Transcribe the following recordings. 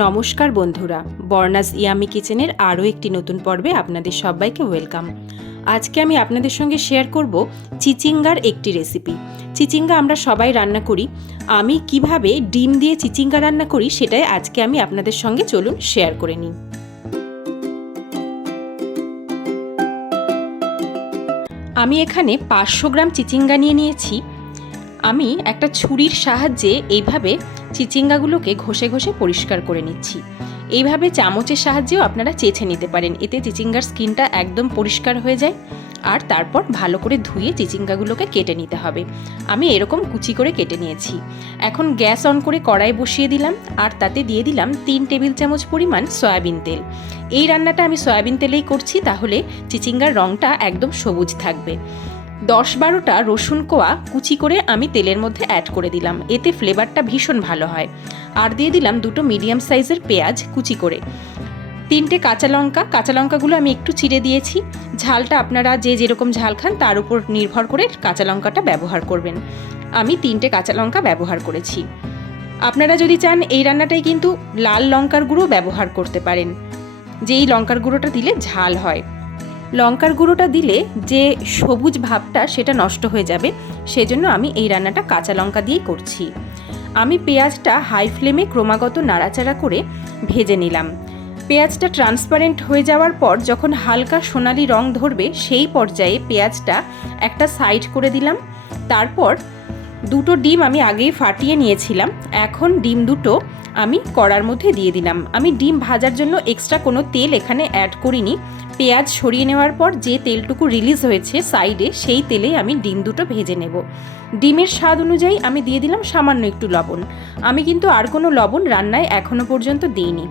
নমস্কার বন্ধুরা, বর্ণাস ইয়ামি কিচেনের আরও একটি নতুন পর্বে আপনাদের সবাইকে ওয়েলকাম। আজকে আমি আপনাদের সঙ্গে শেয়ার করব চিচিঙ্গার একটি রেসিপি। চিচিঙ্গা আমরা সবাই রান্না করি, আমি কীভাবে ডিম দিয়ে চিচিঙ্গা রান্না করি সেটাই আজকে আমি আপনাদের সঙ্গে চলুন শেয়ার করে নিই। আমি এখানে পাঁচশো গ্রাম চিচিঙ্গা নিয়ে নিয়েছি। আমি একটা ছুরির সাহায্যে এইভাবে চিচিঙ্গাগুলোকে ঘষে ঘষে পরিষ্কার করে নিচ্ছি। এইভাবে চামচের সাহায্যেও আপনারা চেছে নিতে পারেন। এতে চিচিঙ্গার স্কিনটা একদম পরিষ্কার হয়ে যায় আর তারপর ভালো করে ধুয়ে চিচিঙ্গাগুলোকে কেটে নিতে হবে। আমি এরকম কুচি করে কেটে নিয়েছি। এখন গ্যাস অন করে কড়াই বসিয়ে দিলাম আর তাতে দিয়ে দিলাম তিন টেবিল চামচ পরিমাণ সয়াবিন তেল। এই রান্নাটা আমি সয়াবিন তেলেই করছি, তাহলে চিচিঙ্গার রঙটা একদম সবুজ থাকবে। দশ বারোটা রসুন কোয়া কুচি করে আমি তেলের মধ্যে অ্যাড করে দিলাম। এতে ফ্লেভারটা ভীষণ ভালো হয়। আর দিয়ে দিলাম দুটো মিডিয়াম সাইজের পেঁয়াজ কুচি করে। তিনটে কাঁচা লঙ্কা। কাঁচা লঙ্কাগুলো আমি একটু চিড়ে দিয়েছি। ঝালটা আপনারা যে যেরকম ঝাল খান তার উপর নির্ভর করে কাঁচা লঙ্কাটা ব্যবহার করবেন। আমি তিনটে কাঁচা লঙ্কা ব্যবহার করেছি। আপনারা যদি চান এই রান্নাটাই কিন্তু লাল লঙ্কার গুঁড়ো ব্যবহার করতে পারেন। যেই লঙ্কার গুঁড়োটা দিলে ঝাল হয়। লঙ্কার গুঁড়োটা দিলে যে সবুজ ভাবটা সেটা নষ্ট হয়ে যাবে, সেজন্য আমি এই রান্নাটা কাঁচা লঙ্কা দিয়েই করছি। আমি পেঁয়াজটা হাই ফ্লেমে ক্রমাগত নাড়াচাড়া করে ভেজে নিলাম। পেঁয়াজটা ট্রান্সপারেন্ট হয়ে যাওয়ার পর যখন হালকা সোনালি রং ধরবে, সেই পর্যায়ে পেঁয়াজটা একটা সাইড করে দিলাম। তারপর দুটো ডিম আমি আগেই ফাটিয়ে নিয়েছিলাম। এখন ডিম দুটো আমি কড়ার মধ্যে দিয়ে দিলাম। আমি ডিম ভাজার জন্য এক্সট্রা কোনো তেল এখানে অ্যাড করিনি। পেঁয়াজ সরিয়ে নেওয়ার পর যে তেলটুকু রিলিজ হয়েছে সাইডে সেই তেলে আমি ডিম দুটো ভেজে নেব। ডিমের স্বাদ অনুযায়ী আমি দিয়ে দিলাম সামান্য একটু লবণ। আমি কিন্তু আর কোনো লবণ রান্নায় এখনও পর্যন্ত দিইনি।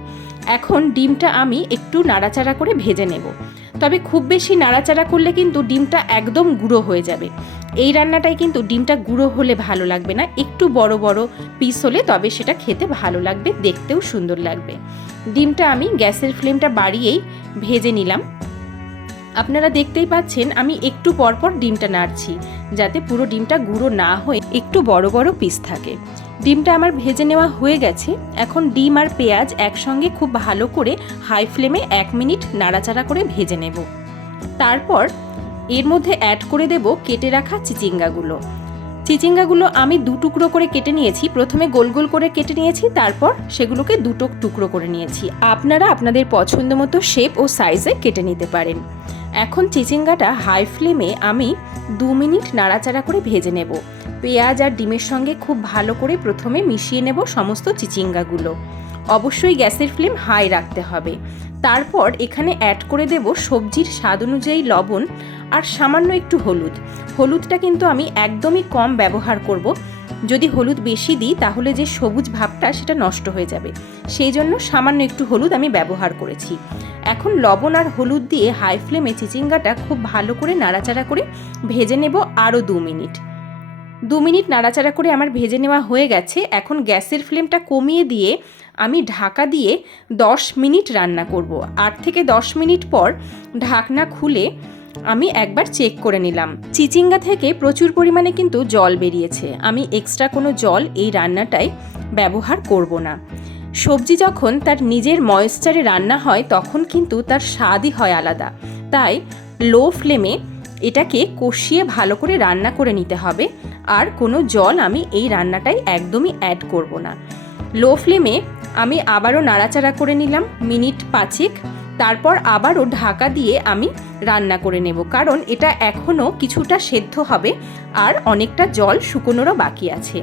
এখন ডিমটা আমি একটু নাড়াচাড়া করে ভেজে নেব। তবে খুব বেশি নাড়াচাড়া করলে কিন্তু ডিমটা একদম গুঁড়ো হয়ে যাবে। এই রান্নাটায় কিন্তু ডিমটা গুঁড়ো হলে ভালো লাগবে না। একটু বড় বড় পিস হলে তবে সেটা খেতে ভালো লাগবে, দেখতেও সুন্দর লাগবে। ডিমটা আমি গ্যাসের ফ্লেমটা বাড়িয়েই ভেজে নিলাম। আপনারা দেখতেই পাচ্ছেন আমি একটু পরপর ডিমটা নাড়ছি, যাতে পুরো ডিমটা গুঁড়ো না হয়ে একটু বড় বড় পিস থাকে। ডিমটা আমার ভেজে নেওয়া হয়ে গেছে। এখন ডিম আর পেঁয়াজ একসঙ্গে খুব ভালো করে হাই ফ্লেমে এক মিনিট নাড়াচাড়া করে ভেজে নেব। তারপর এর মধ্যে অ্যাড করে দেব কেটে রাখা চিচিঙ্গাগুলো। চিচিঙ্গাগুলো আমি দু টুকরো করে কেটে নিয়েছি। প্রথমে গোল গোল করে কেটে নিয়েছি, তারপর সেগুলোকে দুটো টুকরো করে নিয়েছি। আপনারা আপনাদের পছন্দ মতো শেপ ও সাইজে কেটে নিতে পারেন। এখন চিচিঙ্গাটা হাই ফ্লেমে আমি দু মিনিট নাড়াচাড়া করে ভেজে নেব। পেঁয়াজ আর ডিমের সঙ্গে খুব ভালো করে প্রথমে মিশিয়ে নেব সমস্ত চিচিঙ্গাগুলো। অবশ্যই গ্যাসের ফ্লেম হাই রাখতে হবে। তারপর এখানে অ্যাড করে দেব সবজির স্বাদ অনুযায়ী লবণ আর সামান্য একটু হলুদ। হলুদটা কিন্তু আমি একদমই কম ব্যবহার করব। যদি হলুদ বেশি দিই, তাহলে যে সবুজ ভাবটা সেটা নষ্ট হয়ে যাবে। সেই জন্য সামান্য একটু হলুদ আমি ব্যবহার করেছি। এখন লবণ আর হলুদ দিয়ে হাই ফ্লেমে চিচিঙ্গাটা খুব ভালো করে নাড়াচাড়া করে ভেজে নেব আরও দু মিনিট। দু মিনিট নাড়াচাড়া করে আমার ভেজে নেওয়া হয়ে গেছে। এখন গ্যাসের ফ্লেমটা কমিয়ে দিয়ে আমি ঢাকা দিয়ে দশ মিনিট রান্না করব। আট থেকে দশ মিনিট পর ঢাকনা খুলে আমি একবার চেক করে নিলাম। চিচিঙ্গা থেকে প্রচুর পরিমাণে কিন্তু জল বেরিয়েছে। আমি এক্সট্রা কোনো জল এই রান্নাটায় ব্যবহার করব না। সবজি যখন তার নিজের ময়েশ্চারে রান্না হয়, তখন কিন্তু তার স্বাদই হয় আলাদা। তাই লো ফ্লেমে এটাকে কষিয়ে ভালো করে রান্না করে নিতে হবে। আর কোনো জল আমি এই রান্নাটায় একদমই অ্যাড করব না। লো ফ্লেমে আমি আবারও নাড়াচাড়া করে নিলাম মিনিট পাঁচেক। তারপর আবারও ঢাকা দিয়ে আমি রান্না করে নেব, কারণ এটা এখনও কিছুটা সেদ্ধ হবে আর অনেকটা জল শুকোনোরও বাকি আছে।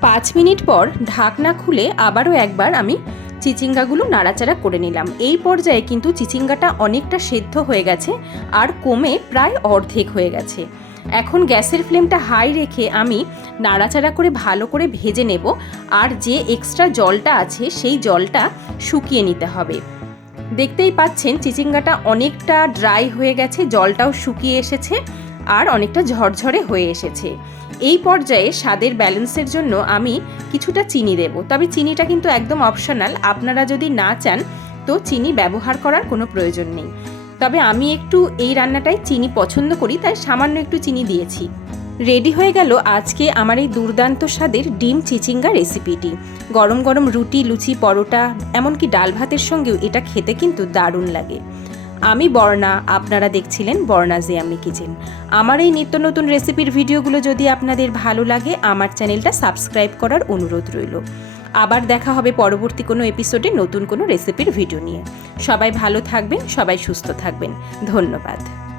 পাঁচ মিনিট পর ঢাকনা খুলে আবারও একবার আমি চিচিঙ্গাগুলো নাড়াচাড়া করে নিলাম। এই পর্যায়ে কিন্তু চিচিঙ্গাটা অনেকটা সেদ্ধ হয়ে গেছে আর কমে প্রায় অর্ধেক হয়ে গেছে। এখন গ্যাসের ফ্লেমটা হাই রেখে আমি নাড়াচাড়া করে ভালো করে ভেজে নেব আর যে এক্সট্রা জলটা আছে সেই জলটা শুকিয়ে নিতে হবে। দেখতেই পাচ্ছেন চিচিঙ্গাটা অনেকটা ড্রাই হয়ে গেছে, জলটাও শুকিয়ে এসেছে আর অনেকটা ঝরঝরে হয়ে এসেছে। এই পর্যায়ে স্বাদের ব্যালেন্সের জন্য আমি কিছুটা চিনি দেব। তবে চিনিটা কিন্তু একদম অপশনাল, আপনারা যদি না চান তো চিনি ব্যবহার করার কোনো প্রয়োজন নেই। তবে আমি একটু এই রান্নাটায় চিনি পছন্দ করি, তাই সামান্য একটু চিনি দিয়েছি। রেডি হয়ে গেল আজকে আমার এই দুর্দান্ত স্বাদের ডিম চিচিঙ্গা রেসিপিটি। গরম গরম রুটি, লুচি, পরোটা, এমনকি ডাল ভাতের সঙ্গেও এটা খেতে কিন্তু দারুণ লাগে। আমি বর্ণা, আপনারা দেখছিলেন বর্ণা জিয়ামি কিচেন। আমার এই নিত্য নতুন রেসিপির ভিডিওগুলো যদি আপনাদের ভালো লাগে, আমার চ্যানেলটা সাবস্ক্রাইব করার অনুরোধ রইল। আবার দেখা হবে পরবর্তী কোনো এপিসোডে নতুন কোনো রেসিপির ভিডিও নিয়ে। সবাই ভালো থাকবেন, সবাই সুস্থ থাকবেন। ধন্যবাদ।